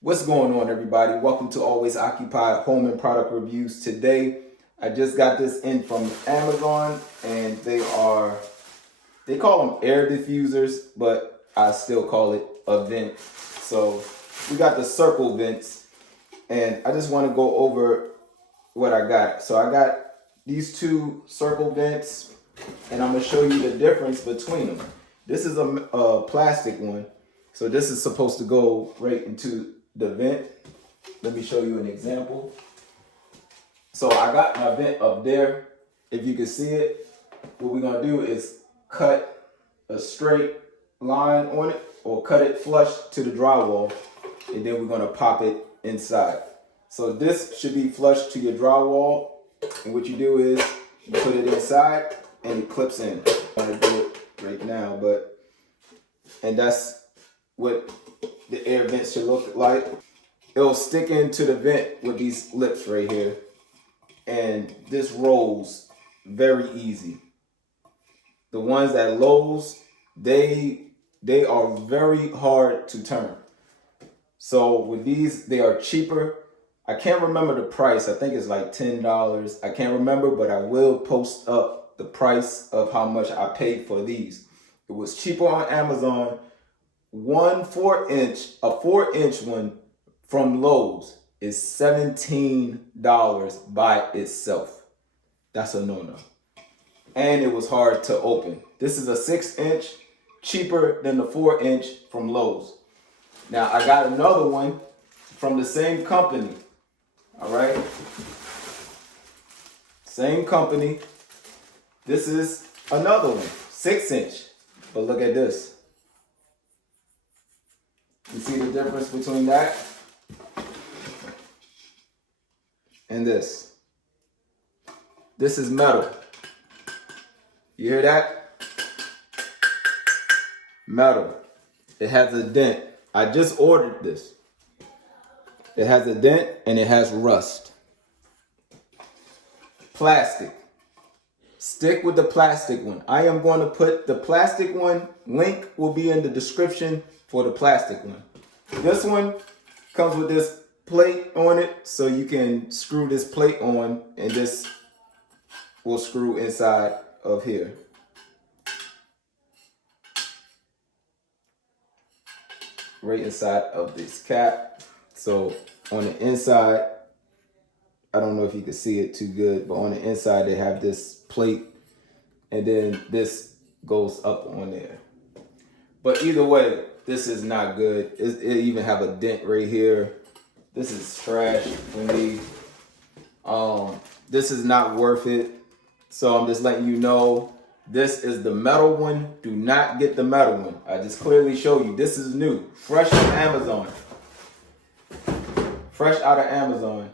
What's going on, everybody? Welcome to Always Occupied Home and Product Reviews. Today, I just got this in from Amazon, and they call them air diffusers, but I still call it a vent. So we got the circle vents, and I just want to go over what I got. So I got these two circle vents, and I'm gonna show you the difference between them. This is a plastic one, so this is supposed to go right into the vent. Let me show you an example. So I got my vent up there. If you can see it, what we're gonna do is cut a straight line on it or cut it flush to the drywall, and then we're gonna pop it inside. So this should be flush to your drywall, and what you do is you put it inside and it clips in. I'm gonna do it right now, and that's what the air vent should look like. It'll stick into the vent with these lips right here, and this rolls very easy. The ones at Lowe's, they are very hard to turn. So with these, they are cheaper. I can't remember the price. I think it's like $10. I can't remember, but I will post up the price of how much I paid for these. It was cheaper on Amazon. A 4-inch one from Lowe's is $17 by itself. That's a no-no. And it was hard to open. This is a 6-inch, cheaper than the 4-inch from Lowe's. Now I got another one from the same company. All right. Same company. This is another one, 6-inch. But look at this. You see the difference between that and this? This is metal. You hear that? Metal. It has a dent. I just ordered this. It has a dent and it has rust. Plastic. Stick with the plastic one. I am going to put the plastic one, link will be in the description for the plastic one. This one comes with this plate on it, so you can screw this plate on, and this will screw inside of here. Right inside of this cap. So on the inside, I don't know if you can see it too good, but on the inside they have this plate, and then this goes up on there. But either way, this is not good. It even have a dent right here. This is trash for me. This is not worth it. So I'm just letting you know, this is the metal one. Do not get the metal one. I just clearly show you. This is new, fresh from Amazon. Fresh out of Amazon.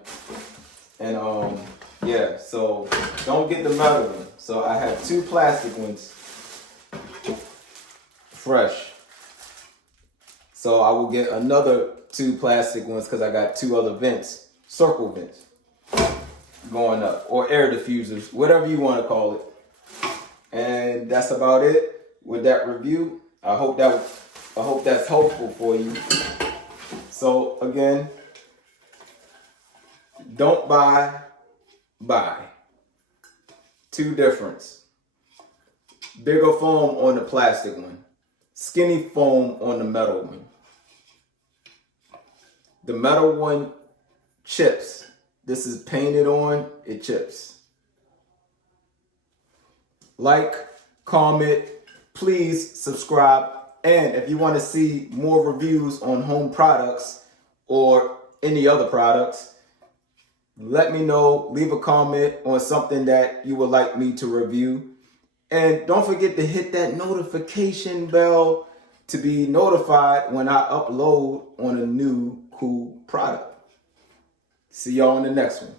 And yeah, so don't get the metal one. So I have two plastic ones, fresh. So I will get another two plastic ones because I got two other vents, circle vents, going up, or air diffusers, whatever you want to call it. And that's about it with that review. I hope that's helpful for you. So again, don't buy. Two difference. Bigger foam on the plastic one. Skinny foam on the metal one. The metal one chips. This is painted on, it chips. Like, comment, please subscribe. And if you want to see more reviews on home products or any other products, let me know. Leave a comment on something that you would like me to review. And don't forget to hit that notification bell to be notified when I upload on a new cool product. See y'all in the next one.